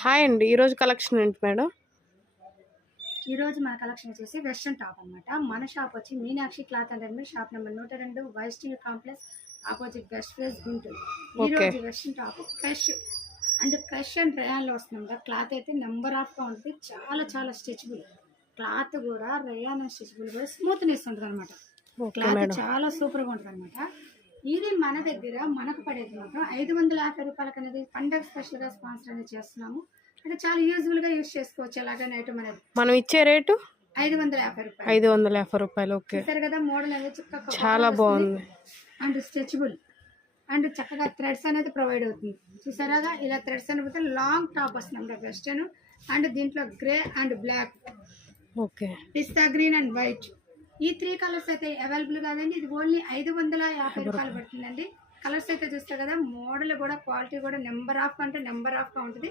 Hi అండి. ఈరోజు collection ఏంటి మేడం? ఈరోజు మన కలెక్షన్ వచ్చేసి వెస్ట్రన్ టాప్ అనమాట. మన షాప్ వచ్చి Meenakshi cloth and readymade shop number 102 white steel complex opposite best place Guntur. Okay. ఈరోజు వెస్ట్రన్ టాప్ క్రష్ అండ్ రేయాన్లో వస్తుంది. క్లాత్ అయితే నెంబర్ ఆఫ్గా ఉంటుంది. చాలా చాలా స్ట్రెచబుల్ క్లాత్ కూడా రేయాన్ అండ్ స్ట్రెచబుల్ కూడా స్మూత్నెస్ ఉంటుంది అనమాట. Okay cloth madam. చాలా సూపర్గా ఉంటుంది అనమాట. ఇది మన దగ్గర మనకు పడేది మాత్రం 550 రూపాయలకి అనేది పండగ స్పెషల్గా స్పాన్సర్ అనేది చేస్తున్నాము. అంటే చాలా యూజ్ఫుల్గా యూజ్ చేసుకోవచ్చు. ఎలాగైనా ఐటమ్ అనేది మనం ఇచ్చే రేటు 550 రూపాయలు. 550 రూపాయలు. ఓకే, చూసారు కదా, మోడల్ అనేది చక్కగా చాలా బాగుంది అండ్ స్ట్రెచబుల్ అండ్ చక్కగా థ్రెడ్స్ అనేది ప్రొవైడ్ అవుతుంది. చూసారా, ఇలా థ్రెడ్స్ అనేది లాంగ్ టాప్ వస్తుంది వెస్టర్న్ అండ్ దీంట్లో grey and black, okay, pista green and white, ఈ 3 కలర్స్ అయితే అవైలబుల్ కాదండి. ఇది ఓన్లీ 550 రూపాయలు పడుతుందండి. కలర్స్ అయితే చూస్తారు కదా, మోడల్ కూడా క్వాలిటీ కూడా నెంబర్ ఆఫ్ అంటే నెంబర్ ఆఫ్గా ఉంటుంది.